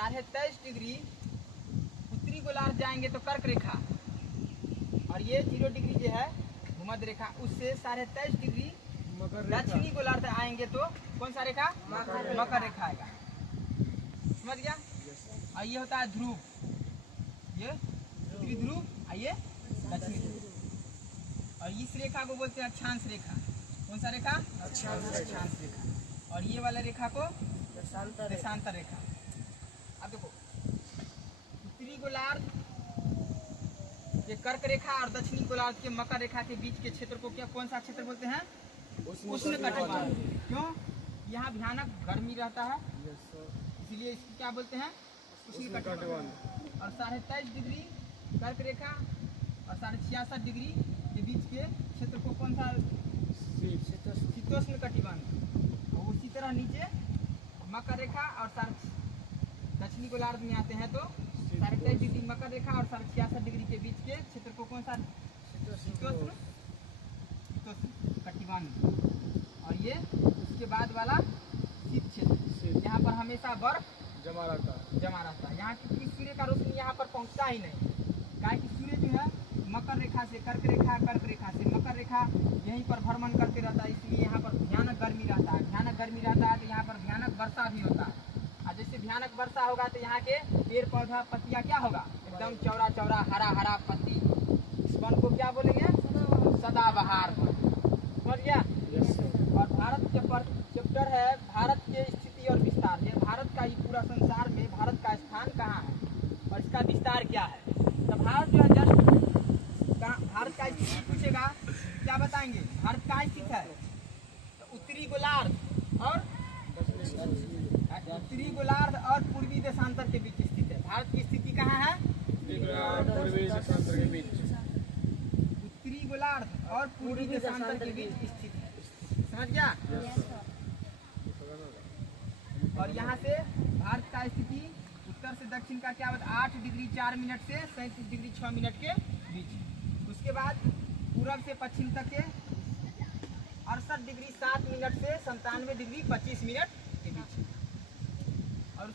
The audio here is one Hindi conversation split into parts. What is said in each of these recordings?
23.5 डिग्री उत्तरी गोलार्ध जाएंगे तो कर्क रेखा, और ये 0 डिग्री जो है भूमध्य रेखा, उससे 23.5 डिग्री दक्षिणी गोलार्ध आएंगे तो कौन सा रेखा? मकर रेखा आएगा। समझ गया? और ये होता है ध्रुव, ये उत्तरी ध्रुव और ये दक्षिणी ध्रुव। और इस रेखा को बोलते हैं अक्षांश रेखा। कौन सा रेखा? अक्षांश रेखा। और ये वाला रेखा को देशांतर रेखा। अब देखो, उत्तरी गोलार्ध के कर्क रेखा और दक्षिणी गोलार्ध के मकर रेखा के बीच के क्षेत्र को क्या, कौन सा क्षेत्र बोलते हैं? उष्ण कटिबंध। क्यों? यहाँ भयानक गर्मी रहता है, इसलिए इसको क्या बोलते हैं? उष्ण कटिबंध। और 23.5 डिग्री कर्क रेखा और 66 डिग्री के बीच के क्षेत्र को कौन सा? शीतोष्ण कटिबंध। और उसी तरह नीचे मकर रेखा और दक्षिणी गोलार्ध में आते हैं तो 23.5 डिग्री मकर रेखा और 66 डिग्री के बीच के क्षेत्र को कौन सा? शीतोष्ण कटिबंध। और ये उसके बाद वाला शीत क्षेत्र, यहाँ पर हमेशा बर्फ जमा रहता है। यहाँ की सूर्य का रोशनी यहाँ पर पहुँचता ही नहीं, क्या कि सूर्य जो है मकर रेखा से कर्क रेखा से मकर रेखा यहीं पर भ्रमण करते रहता है, इसलिए यहाँ पर भयानक गर्मी रहता है। भयानक गर्मी रहता है तो यहाँ पर भयानक वर्षा भी होता है। और जैसे भयानक वर्षा होगा तो यहाँ के पेड़ पौधा पत्तियाँ क्या होगा? एकदम चौड़ा चौड़ा हरा हरा पत्ती। इस वन को क्या बोलेंगे? सदाबहार। समझ गया? और भारत के चैप्टर है भारत के स्थिति और विस्तार। ये भारत का ही पूरा संसार में भारत का स्थान कहाँ है और इसका विस्तार क्या है। तो भारत जो है जस्ट भारत का स्थिति पूछेगा, क्या बताएंगे? भारत कहाँ स्थित है? तो उत्तरी गोलार्ध और पूर्वी देशांतर के बीच स्थित है। भारत की स्थिति कहाँ है? उत्तरी गोलार्ध और पूर्वी देशांतर के बीच स्थित है। समझ गया? और यहाँ से भारत का स्थिति उत्तर से दक्षिण का क्या बता? 8 डिग्री 4 मिनट से 37 डिग्री 6 मिनट के बीच। उसके बाद पूरब से पश्चिम तक के 68 डिग्री 7 मिनट से 97 डिग्री 25 मिनट के बीच। और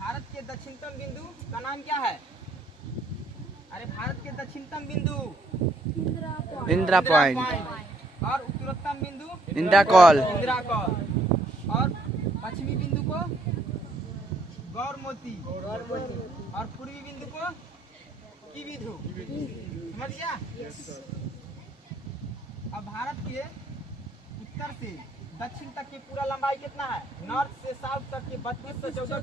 भारत के दक्षिणतम बिंदु का नाम क्या है? अरे भारत के दक्षिणतम बिंदु इंदिरा पॉइंट और उत्तरोत्तम बिंदु इंदिरा कॉल और पश्चिमी बिंदु को गौर मोती और पूर्वी बिंदु को कीवी ध्रुव। समझ गया? अब भारत के उत्तर से दक्षिण तक की पूरा लंबाई कितना है? नॉर्थ से साउथ तक की 32 से 14